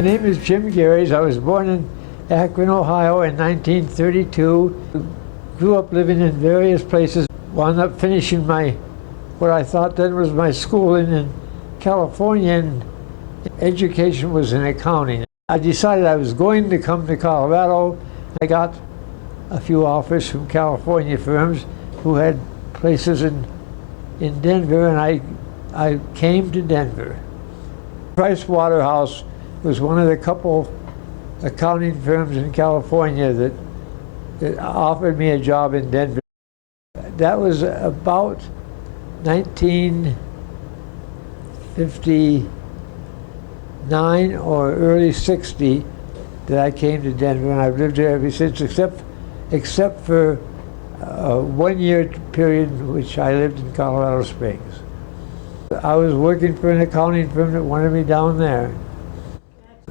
My name is Jim Gehres. I was born in Akron, Ohio in 1932. Grew up living in various places. Wound up finishing what I thought then was my schooling in California, and education was in accounting. I decided I was going to come to Colorado. I got a few offers from California firms who had places in Denver, and I came to Denver. Price Waterhouse was one of the couple accounting firms in California that offered me a job in Denver. That was about 1959 or early 60 that I came to Denver, and I've lived here ever since, except for a 1-year period in which I lived in Colorado Springs. I was working for an accounting firm that wanted me down there.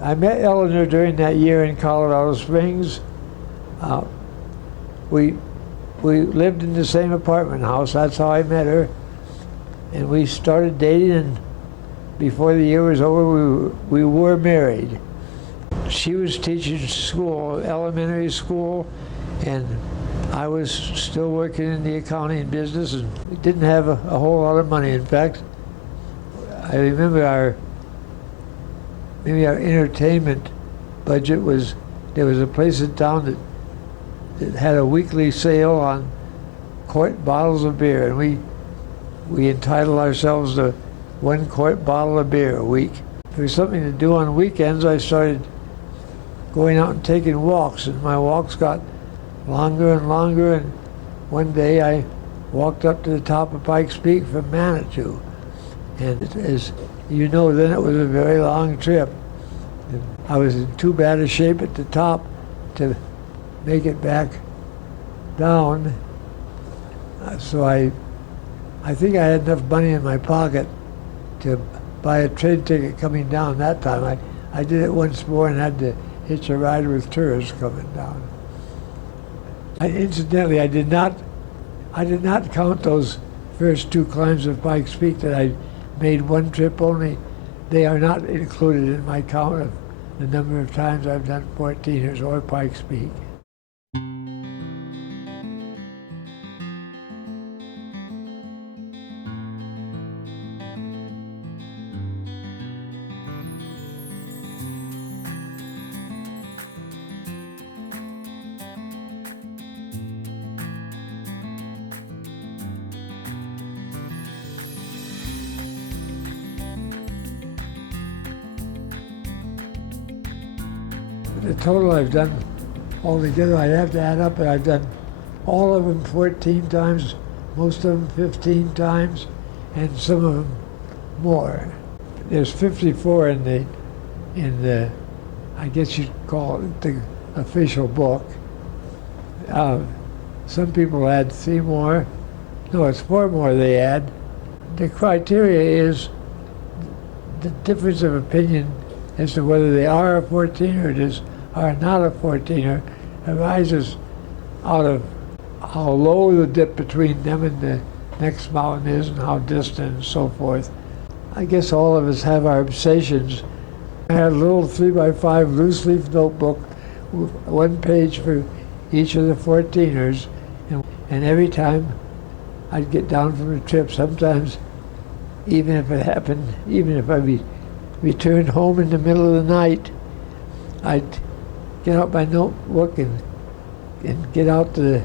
I met Eleanor during that year in Colorado Springs. We lived in the same apartment house. That's how I met her. And we started dating, and before the year was over, we were married. She was teaching school, elementary school, and I was still working in the accounting business, and we didn't have a whole lot of money. In fact, I remember our entertainment budget was, there was a place in town that had a weekly sale on quart bottles of beer, and we entitled ourselves to 1 quart bottle of beer a week. If there was something to do on weekends, I started going out and taking walks, and my walks got longer and longer, and one day I walked up to the top of Pikes Peak from Manitou. And as you know, then it was a very long trip. And I was in too bad a shape at the top to make it back down. So I think I had enough money in my pocket to buy a train ticket coming down that time. I did it once more and had to hitch a ride with tourists coming down. Incidentally, I did not count those first 2 climbs of Pikes Peak that I made one trip only. They are not included in my count of the number of times I've done 14ers or Pikes Peak. The total I've done altogether, I'd have to add up, but I've done all of them 14 times, most of them 15 times, and some of them more. There's 54 in the I guess you'd call it the official book. Some people add 3 more. No, it's 4 more they add. The criteria is the difference of opinion as to whether they are a 14er or not a 14er arises out of how low the dip between them and the next mountain is and how distant and so forth. I guess all of us have our obsessions. I had a little 3x5 loose leaf notebook with 1 page for each of the 14ers, and every time I'd get down from a trip, sometimes even if it happened, even if I returned home in the middle of the night, I'd get out my notebook and get out the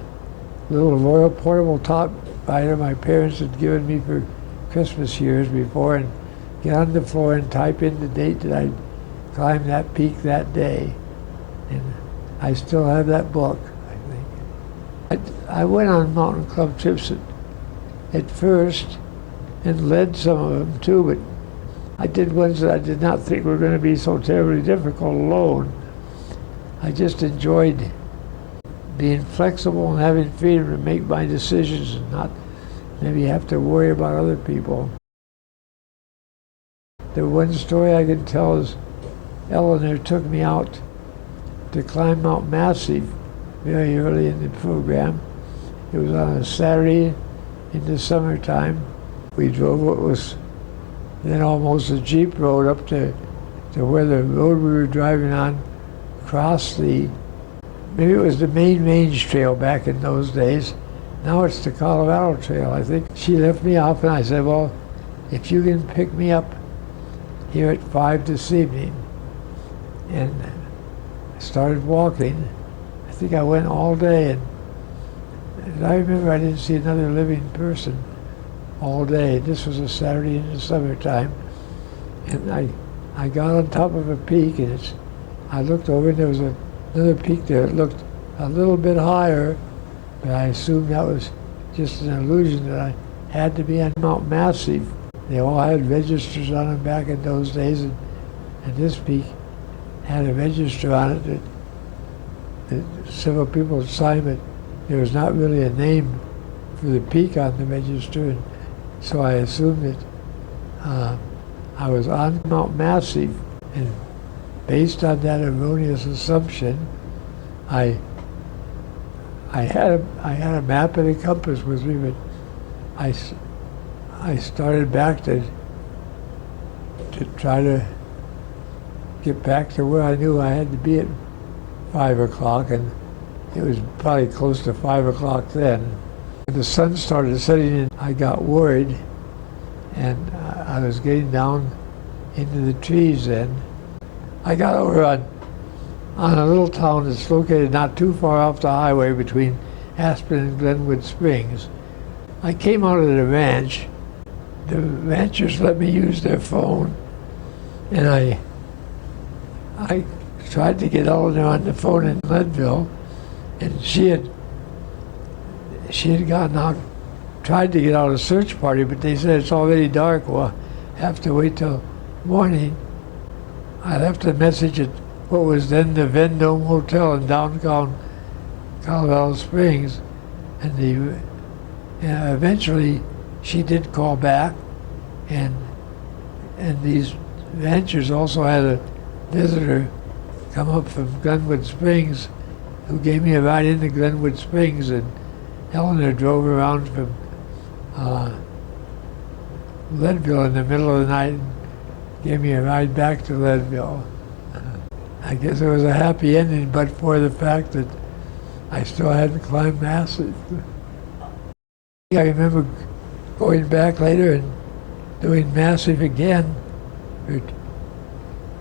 little Royal Portable typewriter my parents had given me for Christmas years before, and get on the floor and type in the date that I climbed that peak that day. And I still have that book, I think. I went on mountain club trips at first and led some of them too, but I did ones that I did not think were going to be so terribly difficult alone. I just enjoyed being flexible and having freedom to make my decisions and not maybe have to worry about other people. The one story I can tell is Eleanor took me out to climb Mount Massive very early in the program. It was on a Saturday in the summertime. We drove what was then almost a jeep road up to to where the road we were driving on crossed maybe it was the main range trail back in those days. Now it's the Colorado Trail, I think. She left me off, and I said, well, if you can pick me up here at 5 this evening. And I started walking. I think I went all day, and I remember I didn't see another living person all day. This was a Saturday in the summertime. And I got on top of a peak, and I looked over, and there was another peak there. It looked a little bit higher, but I assumed that was just an illusion that I had to be on Mount Massive. They all had registers on them back in those days, and this peak had a register on it that several people had signed, but there was not really a name for the peak on the register, and so I assumed that I was on Mount Massive, and based on that erroneous assumption, I had a map and a compass with me, but I started back to try to get back to where I knew I had to be at 5 o'clock, and it was probably close to 5 o'clock then. When the sun started setting in, I got worried, and I was getting down into the trees then. I got over on a little town that's located not too far off the highway between Aspen and Glenwood Springs. I came out of the ranch. The ranchers let me use their phone, and I tried to get Eleanor on the phone in Leadville, and she had gotten out, tried to get out a search party, but they said it's already dark. Well, I have to wait till morning. I left a message at what was then the Vendome Hotel in downtown Colorado Springs, and eventually she did call back, and these ranchers also had a visitor come up from Glenwood Springs who gave me a ride into Glenwood Springs, and Eleanor drove around from Leadville in the middle of the night and gave me a ride back to Leadville. I guess it was a happy ending, but for the fact that I still hadn't climbed Massive. I remember going back later and doing Massive again,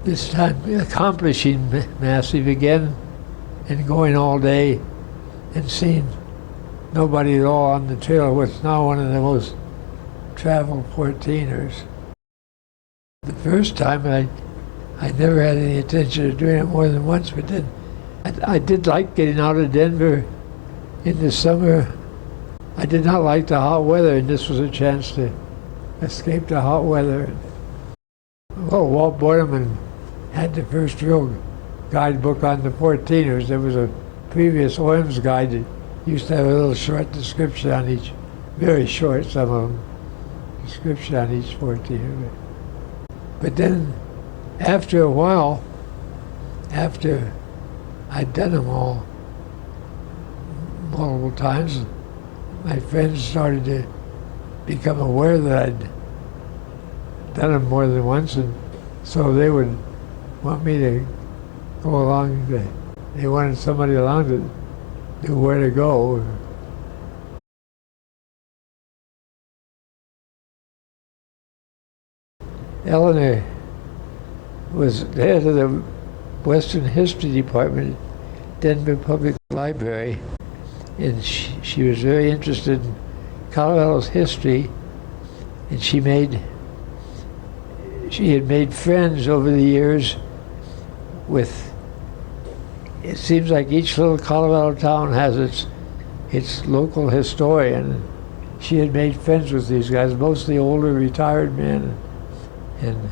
this time accomplishing Massive again, and going all day and seeing nobody at all on the trail, what's now one of the most traveled 14ers. The first time I never had any intention of doing it more than once, but then I did like getting out of Denver in the summer. I did not like the hot weather, and this was a chance to escape the hot weather. Well, Walt Borneman had the first real guidebook on the 14ers. There was a previous OMS guide that used to have a little short description on each, very short, some of them, description on each 14er. But then, after a while, after I'd done them all multiple times, my friends started to become aware that I'd done them more than once, and so they would want me to go along. They wanted somebody along to knew where to go. Eleanor was the head of the Western History Department at Denver Public Library, and she was very interested in Colorado's history, and she had made friends over the years with, it seems like each little Colorado town has its local historian. She had made friends with these guys, mostly older retired men, and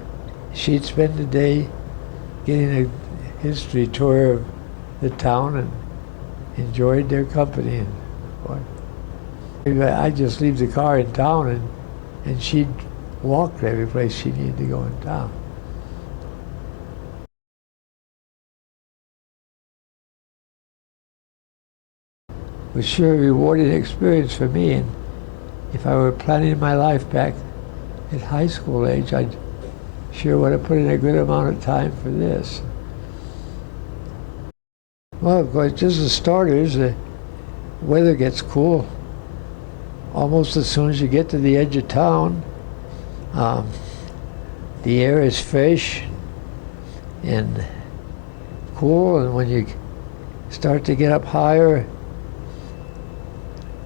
she'd spend the day getting a history tour of the town and enjoyed their company. And I'd just leave the car in town, and she'd walk to every place she needed to go in town. It was sure a rewarding experience for me, and if I were planning my life back at high school age, I'd sure want to put in a good amount of time for this. Well, of course, just as starters, the weather gets cool almost as soon as you get to the edge of town. The air is fresh and cool, and when you start to get up higher,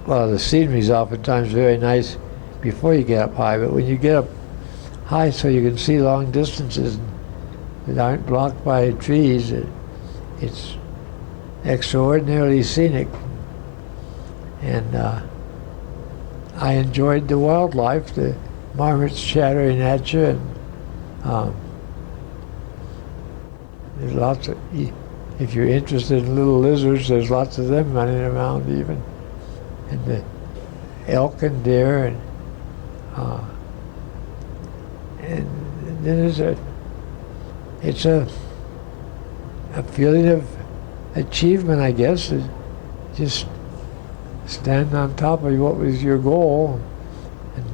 well, the scenery is oftentimes very nice before you get up high, but when you get up high so you can see long distances that aren't blocked by trees, it's extraordinarily scenic. And I enjoyed the wildlife, the marmots chattering at you, and there's lots of, if you're interested in little lizards, there's lots of them running around even. And the elk and deer, and then it's a feeling of achievement, I guess. Just stand on top of what was your goal and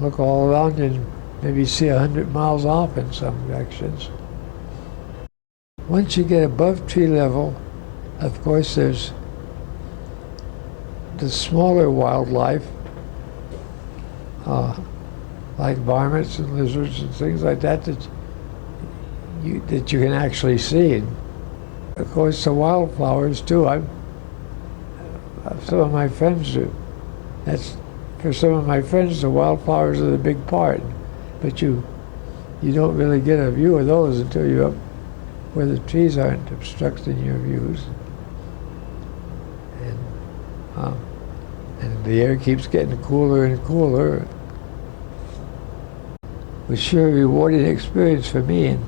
look all around you and maybe see 100 miles off in some directions. Once you get above tree level, of course, there's the smaller wildlife, like varmints and lizards and things like that, that you can actually see. And of course, the wildflowers too. Some of my friends do. For some of my friends, the wildflowers are the big part, but you don't really get a view of those until you're up where the trees aren't obstructing your views. And the air keeps getting cooler and cooler. It was sure a rewarding experience for me. And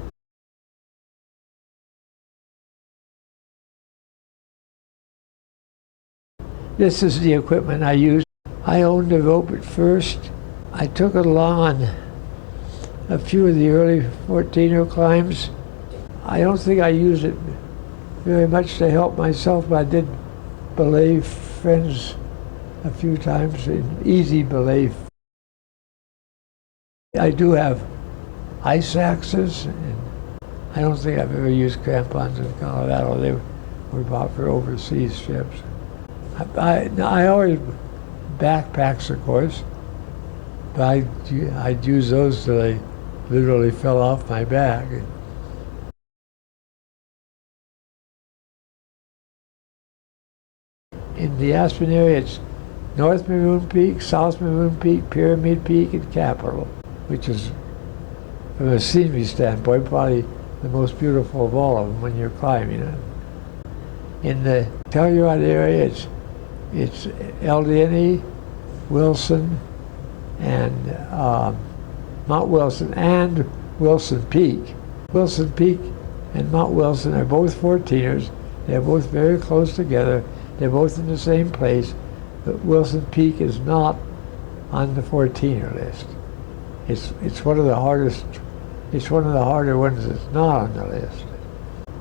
this is the equipment I used. I owned a rope at first. I took it along on a few of the early 14er climbs. I don't think I used it very much to help myself, but I did belay friends a few times in easy belay. I do have ice axes, and I don't think I've ever used crampons in Colorado. They were bought for overseas trips. I always backpacks, of course, but I'd use those till they literally fell off my back. In the Aspen area, it's North Maroon Peak, South Maroon Peak, Pyramid Peak, and Capitol, which is, from a scenery standpoint, probably the most beautiful of all of them when you're climbing it. In the Telluride area, it's Eldini, Wilson, and Mount Wilson and Wilson Peak. Wilson Peak and Mount Wilson are both 14ers. They're both very close together. They're both in the same place, but Wilson Peak is not on the 14er list. It's one of the hardest. It's one of the harder ones that's not on the list.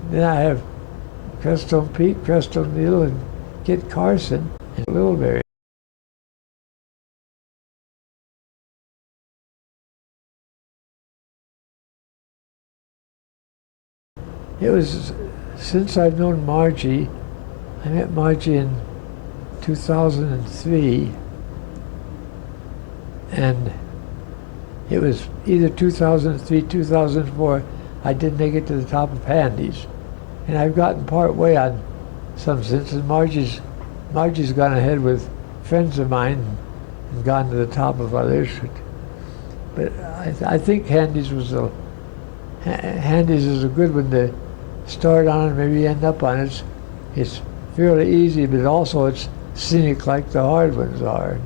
Then I have Crestone Peak, Crestone Needle, and Kit Carson and Littleberry. It was since I've known Margie. I met Margie in 2003, and it was either 2003, 2004, I didn't make it to the top of Handy's. And I've gotten part way on some since, and Margie's gone ahead with friends of mine and gone to the top of others. But I think Handy's is a good one to start on and maybe end up on. It's fairly easy, but also it's scenic like the hard ones are.